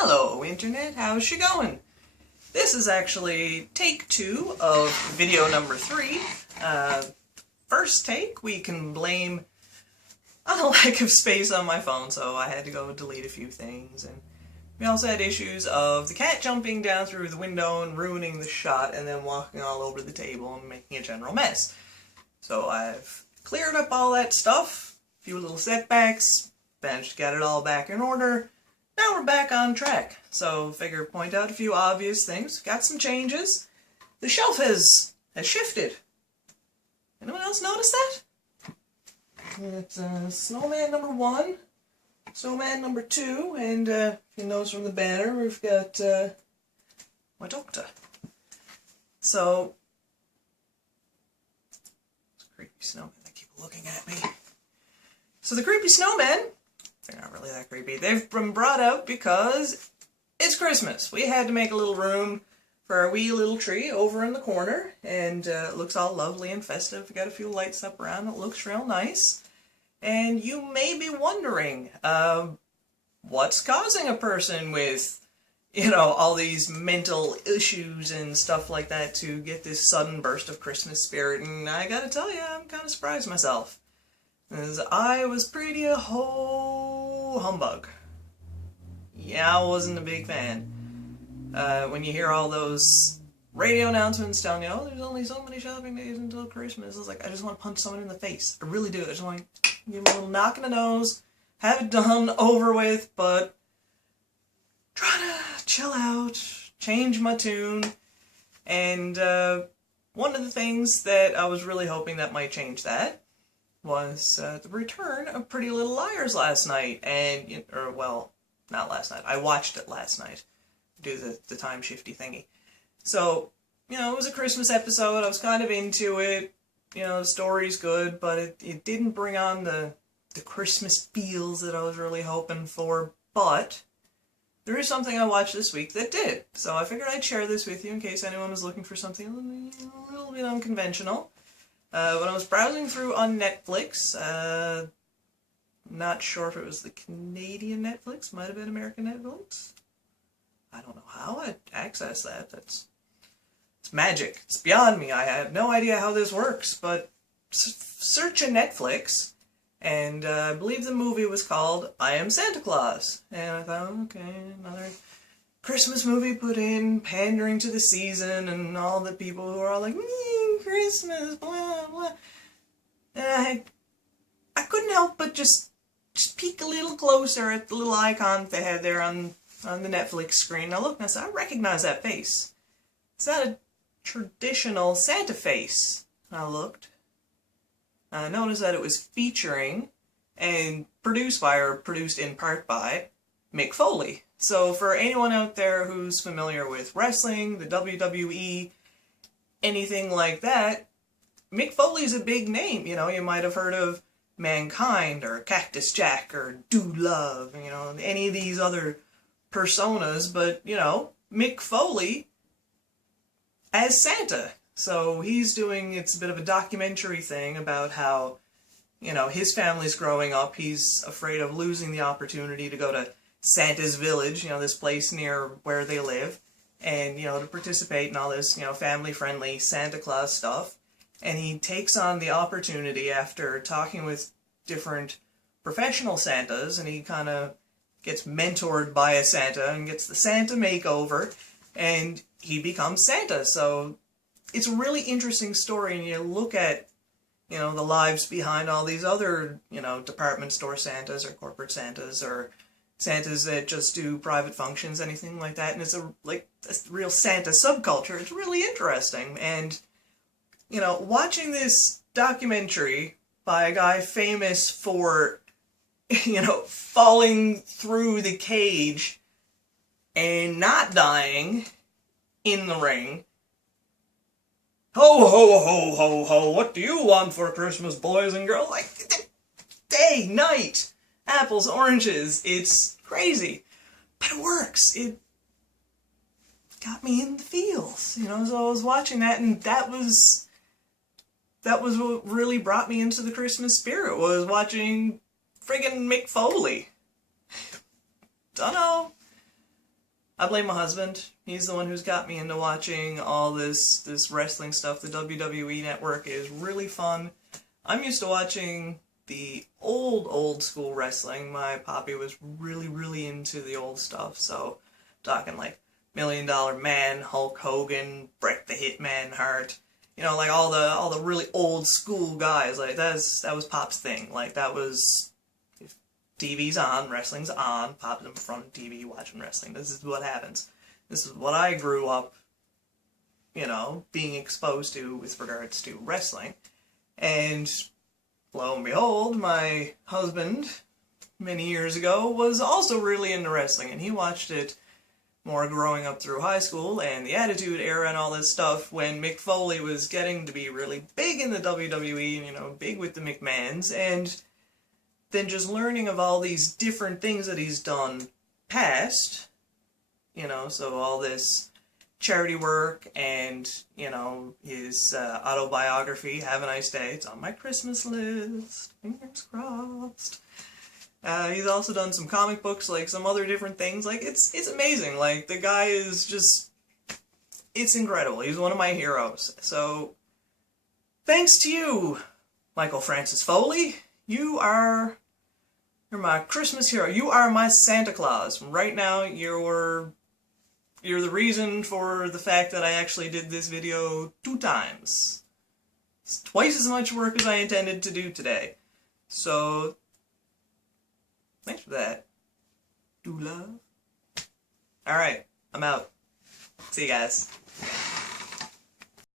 Hello Internet, how's she going? This is actually take 2 of video number 3. First take, we can blame on a lack of space on my phone, so I had to go delete a few things. And we also had issues of the cat jumping down through the window and ruining the shot and then walking all over the table and making a general mess. So I've cleared up all that stuff, a few little setbacks, managed to get it all back in order. Now we're back on track, so figure point out a few obvious things. Got some changes. The shelf has shifted. Anyone else notice that? It's snowman number 1, snowman number 2, and if you notice from the banner, we've got my doctor. So, it's a creepy snowman. They keep looking at me. So the creepy snowmen, they're not really that creepy. They've been brought out because it's Christmas. We had to make a little room for our wee little tree over in the corner, and it looks all lovely and festive. We got a few lights up around. It looks real nice. And you may be wondering, what's causing a person with, all these mental issues and stuff like that to get this sudden burst of Christmas spirit? And I gotta tell you, I'm kind of surprised myself. Because I was pretty humbug. Yeah, I wasn't a big fan. When you hear all those radio announcements telling you, oh, there's only so many shopping days until Christmas, I was like, I just want to punch someone in the face. I really do. I just want to give them a little knock in the nose, have it done, over with, but try to chill out, change my tune, and one of the things that I was really hoping that might change that was the return of Pretty Little Liars last night, and, well, not last night, I watched it last night, do the time shifty thingy. So, it was a Christmas episode, I was kind of into it, the story's good, but it didn't bring on the Christmas feels that I was really hoping for, but there is something I watched this week that did, so I figured I'd share this with you in case anyone was looking for something a little bit unconventional. When I was browsing through on Netflix, not sure if it was the Canadian Netflix, might have been American Netflix. I don't know how I access that. It's magic. It's beyond me. I have no idea how this works, but search in Netflix, and I believe the movie was called I Am Santa Claus. And I thought, okay, another Christmas movie put in, pandering to the season, and all the people who are all like, Christmas, blah, blah. And I couldn't help but just peek a little closer at the little icon they had there on the Netflix screen. I looked and I said, I recognize that face. It's not a traditional Santa face. And I looked. And I noticed that it was featuring and produced in part by Mick Foley. So for anyone out there who's familiar with wrestling, the WWE, anything like that, Mick Foley's a big name. You might have heard of Mankind or Cactus Jack or Dude Love, any of these other personas, but, Mick Foley as Santa. So he's doing, it's a bit of a documentary thing about how, his family's growing up. He's afraid of losing the opportunity to go to Santa's Village, this place near where they live, and, to participate in all this, family-friendly Santa Claus stuff. And he takes on the opportunity after talking with different professional Santas, and he kind of gets mentored by a Santa and gets the Santa makeover, and he becomes Santa. So it's a really interesting story, and you look at, the lives behind all these other, department store Santas or corporate Santas or Santas that just do private functions, anything like that, and it's a real Santa subculture. It's really interesting, and, watching this documentary by a guy famous for, falling through the cage and not dying in the ring. Ho, ho, ho, ho, ho, what do you want for Christmas, boys and girls? Day, night, apples, oranges, it's crazy. But it works. It got me in the feels, so I was watching that, and that was what really brought me into the Christmas spirit, was watching friggin' Mick Foley. Dunno. I blame my husband. He's the one who's got me into watching all this wrestling stuff. The WWE Network is really fun. I'm used to watching the old school wrestling. My poppy was really into the old stuff, so talking like $1 Million Man, Hulk Hogan, Bret the Hitman Hart, you know, like all the really old school guys. Like that was Pop's thing. Like that was, if TV's on, wrestling's on, Pop's in front of TV watching wrestling. This is what happens. This is what I grew up, you know, being exposed to with regards to wrestling. And lo and behold, my husband, many years ago, was also really into wrestling, and he watched it more growing up through high school and the Attitude Era and all this stuff when Mick Foley was getting to be really big in the WWE, you know, big with the McMahons, and then just learning of all these different things that he's done past, you know, so all this charity work and, you know, his autobiography, Have a Nice Day. It's on my Christmas list. Fingers crossed. He's also done some comic books, like some other different things. Like, it's amazing. Like, the guy is just, it's incredible. He's one of my heroes. So, thanks to you, Michael Francis Foley. You're my Christmas hero. You are my Santa Claus. Right now, you're the reason for the fact that I actually did this video 2 times. It's twice as much work as I intended to do today. So, thanks for that. Do love. Alright, I'm out. See you guys.